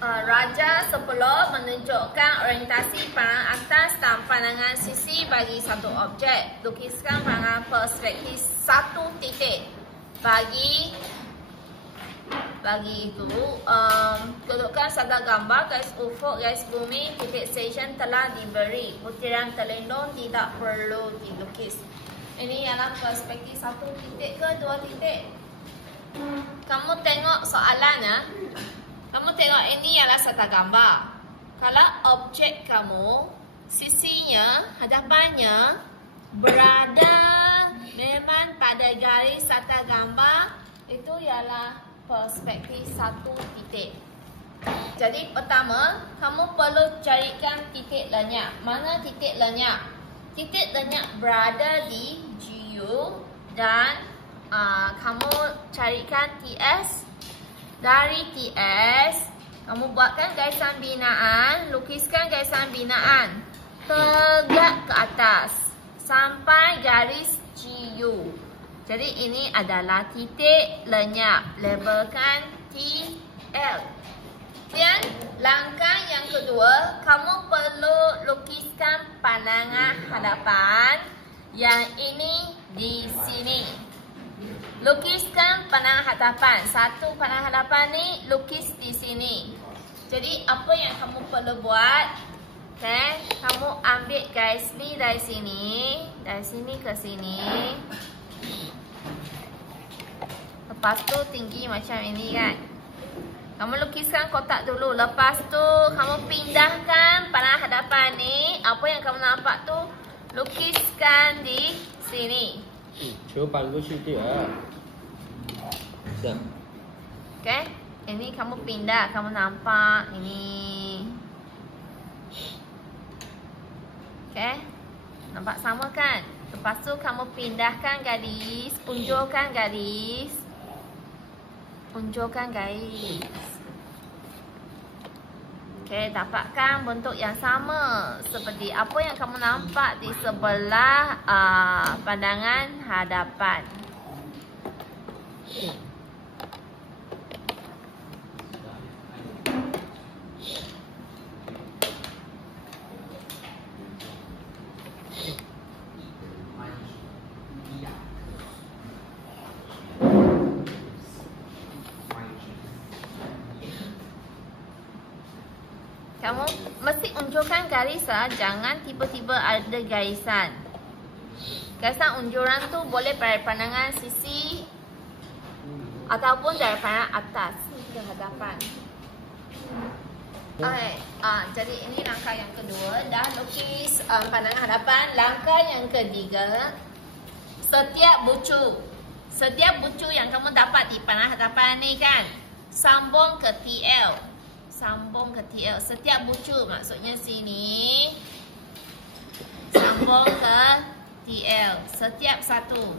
Raja 10 menunjukkan orientasi pandangan atas dan pandangan sisi bagi satu objek. Lukiskan pandangan perspektif satu titik. Bagi itu, kedudukan serta gambar garis ufuk, garis bumi, titik stesen telah diberi. Butiran terlindung tidak perlu dilukis. Ini ialah perspektif satu titik ke dua titik. Kamu tengok soalannya. Kamu tengok ini ialah serta gambar. Kalau objek kamu, sisinya, hadapannya berada memang pada garis serta gambar, itu ialah perspektif satu titik. Jadi pertama, kamu perlu carikan titik lenyap. Mana titik lenyap? Titik lenyap berada di GU dan kamu carikan TS. Dari TS, kamu buatkan garisan binaan, lukiskan garisan binaan tegak ke atas sampai garis GU. Jadi ini adalah titik lenyap, labelkan TL. Dan langkah yang kedua, kamu perlu lukiskan pandangan hadapan yang ini di sini. Lukiskan pandangan hadapan. Satu pandangan hadapan ni lukis di sini. Jadi apa yang kamu perlu buat? Okay, kamu ambil garis ni dari sini ke sini. Lepas tu tinggi macam ini kan. Kamu lukiskan kotak dulu. Lepas tu kamu pindahkan pandangan hadapan ni. Apa yang kamu nampak tu lukiskan di sini. 球搬过去对啊。Okay, ini kamu pindah, kamu nampak ini. Okay, nampak sama kan? Lepas tu kamu pindahkan garis, unjurkan garis. Okay, dapatkan bentuk yang sama seperti apa yang kamu nampak di sebelah pandangan hadapan. Kamu mesti unjurkan garisan, jangan tiba-tiba ada garisan. Garisan unjuran tu boleh dari pandangan sisi ataupun dari pandangan atas ke hadapan. Okay, jadi ini langkah yang kedua. Dah lukis pandangan hadapan. Langkah yang ketiga, setiap bucu yang kamu dapat di pandangan hadapan ni kan, sambung ke TL. Setiap bucu maksudnya sini sambung ke TL. Setiap satu.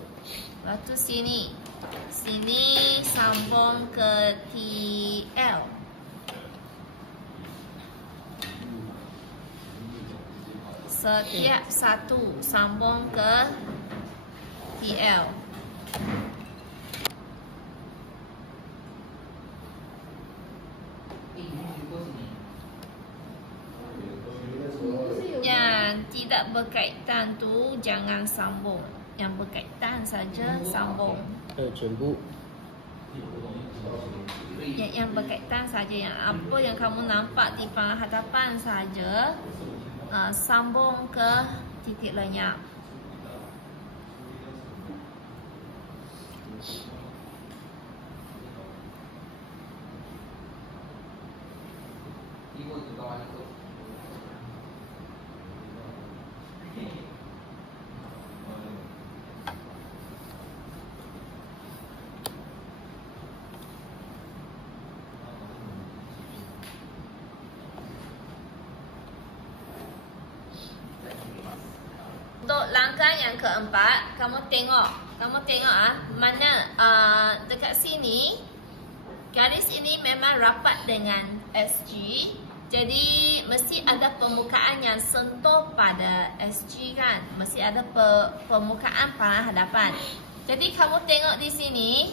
Lepas tu sini sambung ke TL. Setiap satu sambung ke TL. Yang tidak berkaitan tu jangan sambung. Yang berkaitan saja sambung. 全部。 Yang berkaitan saja, yang apa yang kamu nampak di pandangan hadapan saja, sambung ke titik lenyap. Untuk langkah yang keempat, kamu tengok mana dekat sini garis ini memang rapat dengan SG. Jadi mesti ada permukaan yang sentuh pada SG kan. Mesti ada permukaan pandangan hadapan. Jadi kamu tengok di sini.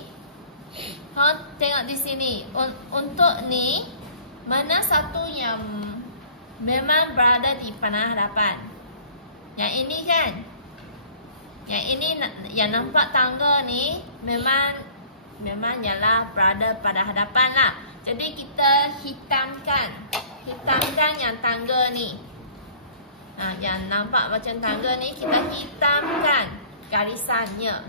Untuk ni Mana satu yang memang berada di panah hadapan? Yang ini kan? Yang ini yang nampak tangga ni memang ialah berada pada hadapan lah. Jadi kita hitamkan yang tangga ni. Yang nampak macam tangga ni kita hitamkan garisannya.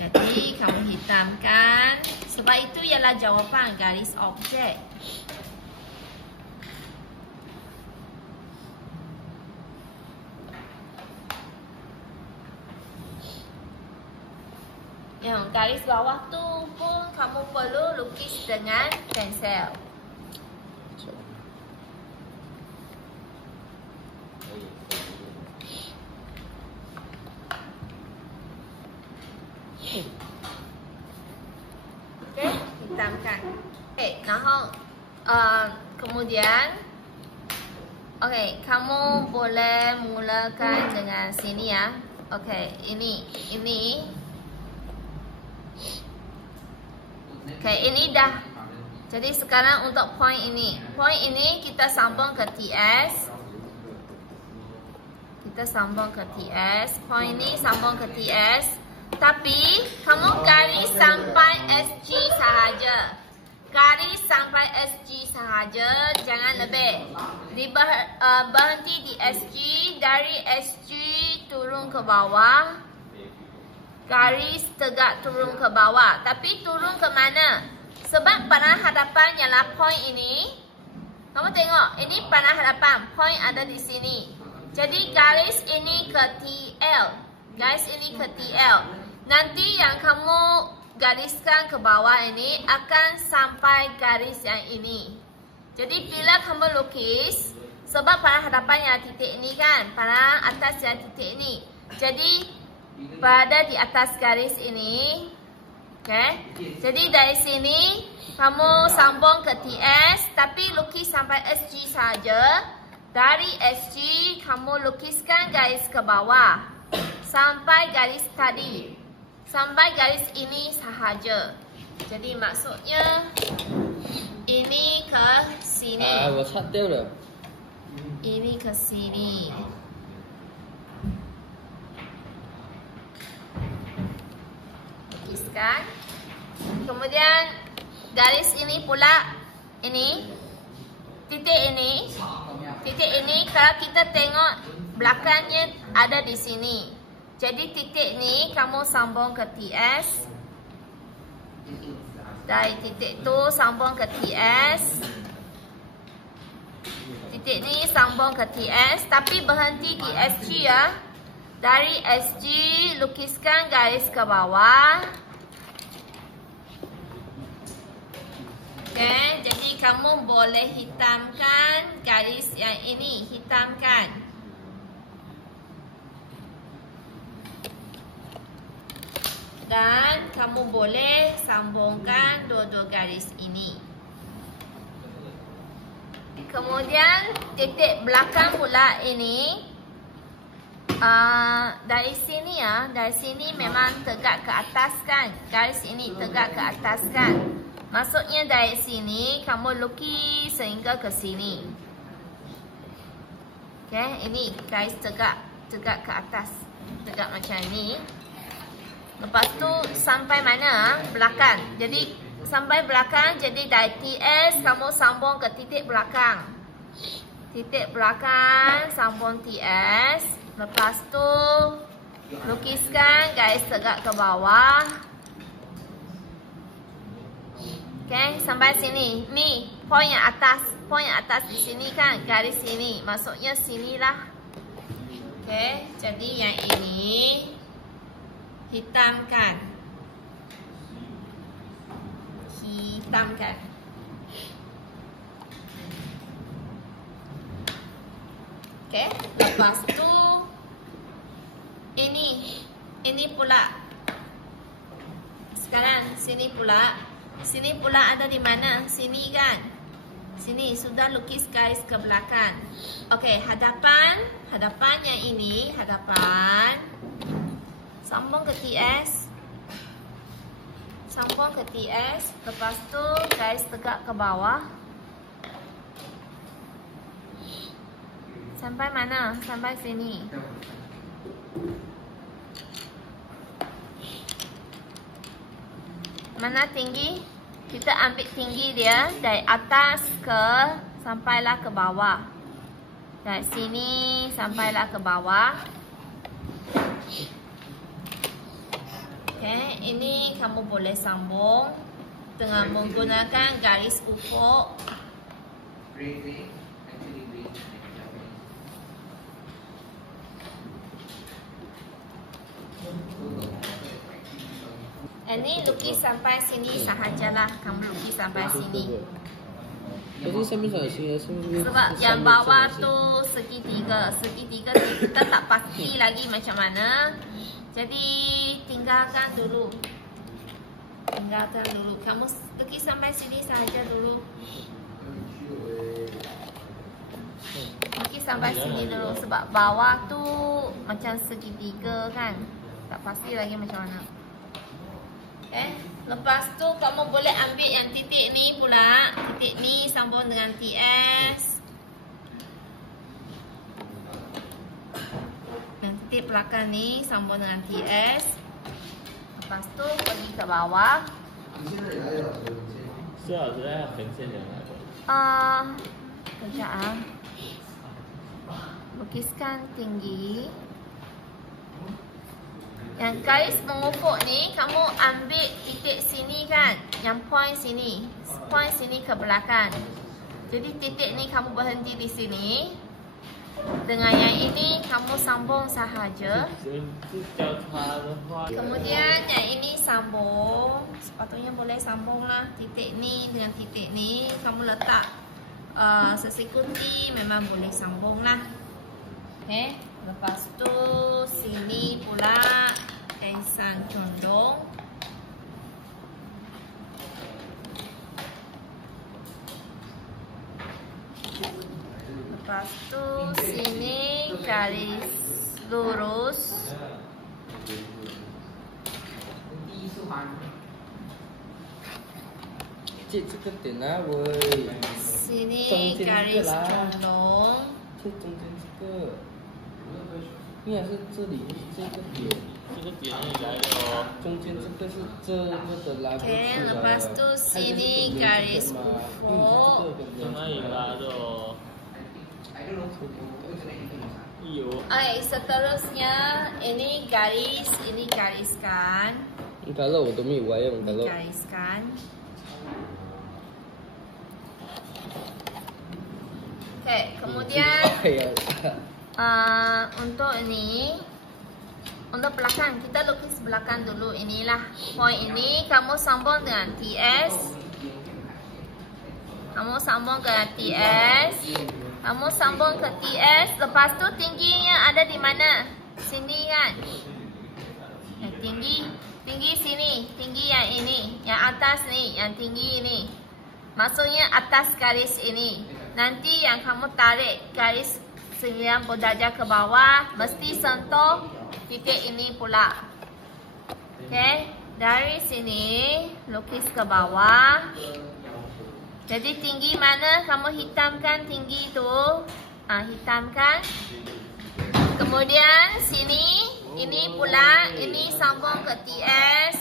Jadi kamu hitamkan, sebab itu ialah jawapan garis objek. Yang garis bawah tu pun kamu perlu lukis dengan pensel. Okey, hitamkan. Okey, 然后 kemudian okey, kamu boleh mulakan dengan sini ya. Okey, ini. Okey, ini dah. Jadi sekarang untuk point ini. Point ini kita sambung ke TS. Kita sambung ke TS. Point ini sambung ke TS. Tapi kamu garis sampai SG sahaja. Garis sampai SG sahaja, jangan lebih. Berhenti di SG, dari SG turun ke bawah. Garis tegak turun ke bawah. Tapi turun ke mana? Sebab panah hadapan ialah point ini. Kamu tengok, ini panah hadapan. Point ada di sini. Jadi garis ini ke TL. Garis ini ke TL. Nanti yang kamu gariskan ke bawah ini akan sampai garis yang ini. Jadi bila kamu lukis, sebab panah hadapan yang titik ini kan, panah atas yang titik ini. Jadi berada di atas garis ini. Okay. Jadi dari sini kamu sambung ke TS, tapi lukis sampai SG saja. Dari SG kamu lukiskan garis ke bawah sampai garis tadi. Sampai garis ini sahaja. Jadi maksudnya ini ke sini. Ini ke sini. Lukiskan. Kemudian garis ini pula, ini titik ini. Titik ini kalau kita tengok belakangnya ada di sini. Jadi titik ni kamu sambung ke TS. Dari titik tu sambung ke TS. Titik ni sambung ke TS. Tapi berhenti di SG ya. Dari SG lukiskan garis ke bawah. Okay, jadi kamu boleh hitamkan garis yang ini. Hitamkan. Dan kamu boleh sambungkan dua-dua garis ini. Kemudian titik belakang pula ini. Dari sini ya. Dari sini memang tegak ke atas kan. Garis ini tegak ke atas kan. Maksudnya dari sini kamu lukis sehingga ke sini. Okay, ini garis tegak ke atas. Tegak macam ini. Lepas tu sampai mana? Belakang. Jadi sampai belakang. Jadi dari TS kamu sambung ke titik belakang. Titik belakang sambung TS. Lepas tu lukiskan garis tegak ke bawah. Okay, sampai sini. Ni point yang atas. Point yang atas di sini kan. Garis sini. Maksudnya sinilah. Okay, jadi yang ini hitamkan. Hitamkan. Okay. Lepas tu ini pula. Sekarang sini pula. Sini pula ada di mana? Sini kan? Sini sudah lukis garis ke belakang. Okay, hadapan yang ini, hadapan. Sambung ke TS. Sambung ke TS. Lepas tu garis tegak ke bawah. Sampai mana? Sampai sini. Mana tinggi? Kita ambil tinggi dia dari atas ke sampailah ke bawah. Dari sini sampailah ke bawah. Okay, ini kamu boleh sambung dengan menggunakan garis ufuk. Ini lukis sampai sini sahajalah. Kamu lukis sampai sini. Sebab yang bawah tu segitiga. Segitiga kita tak pasti lagi macam mana. Jadi tinggalkan dulu. Tinggalkan dulu. Kamu lukis sampai sini sahaja dulu. Lukis sampai sini dulu. Sebab bawah tu macam segitiga kan. Tak pasti lagi macam mana. Lepas tu kamu boleh ambil yang titik ni pula. Titik ni sambung dengan TS. Yang titik belakang ni sambung dengan TS. Lepas tu pergi ke bawah. Kejap ah. Lukiskan tinggi. Yang garis mengufuk ni, kamu ambil titik sini kan. Yang point sini. Point sini ke belakang. Jadi titik ni kamu berhenti di sini. Dengan yang ini, kamu sambung sahaja. Kemudian yang ini sambung. Sepatutnya boleh sambung lah. Titik ni dengan titik ni. Kamu letak sesekundi, memang boleh sambung lah. Okay. Lepas tu sini pula tengsang condong. Lepas tu sini garis lurus. Sini garis condong. 应该是这里，这个点，这个点也来了哦。中间这个是这个的拉不出来。lepas tu sini garis ufuk. Tengah yang ada oh. Iyo. Seterusnya ini gariskan. Kalau我都没有玩用，kalau. Gariskan. Okay, kemudian. Untuk ini, untuk belakang, kita lukis belakang dulu. Inilah point ini, kamu sambung dengan TS. Kamu sambung ke TS. Kamu sambung ke TS. Lepas tu tingginya ada di mana? Sini kan? Tinggi sini. Tinggi yang ini. Yang atas ni, yang tinggi ini. Maksudnya atas garis ini. Nanti yang kamu tarik garis 90 darjah ke bawah, mesti sentuh titik ini pula. Okay, dari sini lukis ke bawah. Jadi tinggi mana? Kamu hitamkan tinggi tu. Hitamkan. Kemudian sini, ini pula, ini sambung ke TS.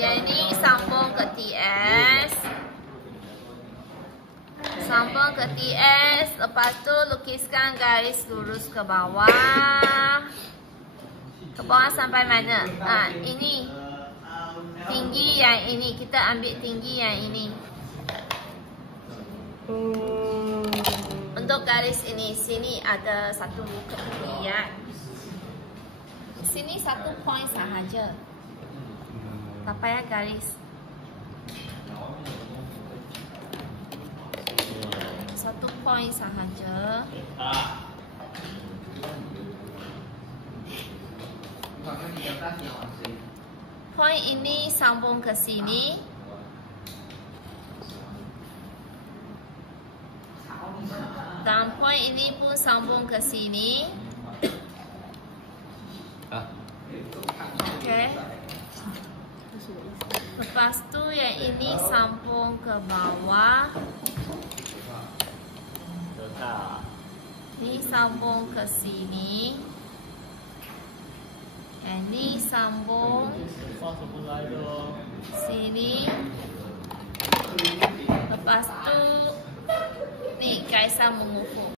Yang ini sambung ke TS. Sambung ke TS. Lepas tu lukiskan garis lurus ke bawah. Ke bawah sampai mana? Ini tinggi yang ini. Kita ambil tinggi yang ini. Untuk garis ini, sini ada satu ketinggian. Sini satu point sahaja. Tak payah garis. Satu point sahaja. Point ini sambung ke sini. Dan point ini pun sambung ke sini. Okay. Lepas tu yang ini sambung ke bawah. Ini sambung ke sini. Yang ni sambung sini. Lepas tu ni kaisar mengukur.